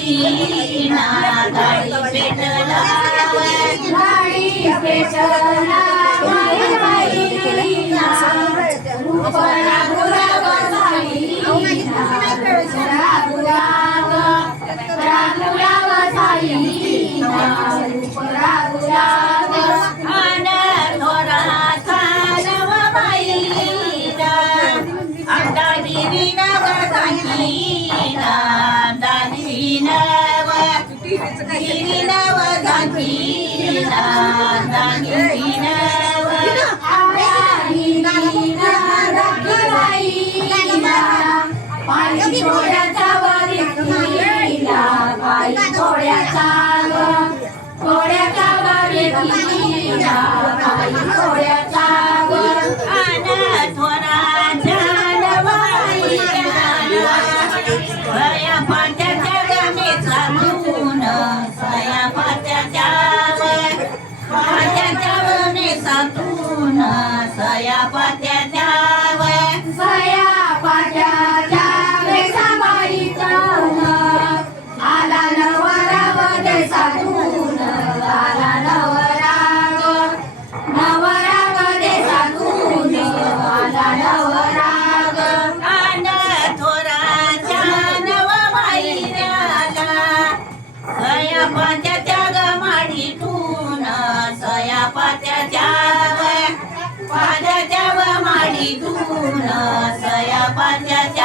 बाईना गाडी पेटला गाडी पेटला बाईना रूप रागुराव साईना रागुराव रागुराव साईना रूप रागुराव आन थोराचा नव बाईना अंडागिरी नवदाकीना दानीनव गिरीनव दाकीना दानीनव पायी थोड्याचा वरीला पायी थोड्याचा थोड्याचा वरीला पायी थोड्याचा आन थोराच्या नवाईला सया पाट्याच्या गमे चालून सया पाट्याच्या गमे सातून सया पाट्याच्या सया पाट्याच्या वेसाबाईतून आला नवराव देसातून आला नवराव नवराव देसातून आला नवराव आन थोराच्या नवबाईला सया पाट्याच्या गमाडीतून सया पाट्याच्या माडीतून सया पाट्याच्या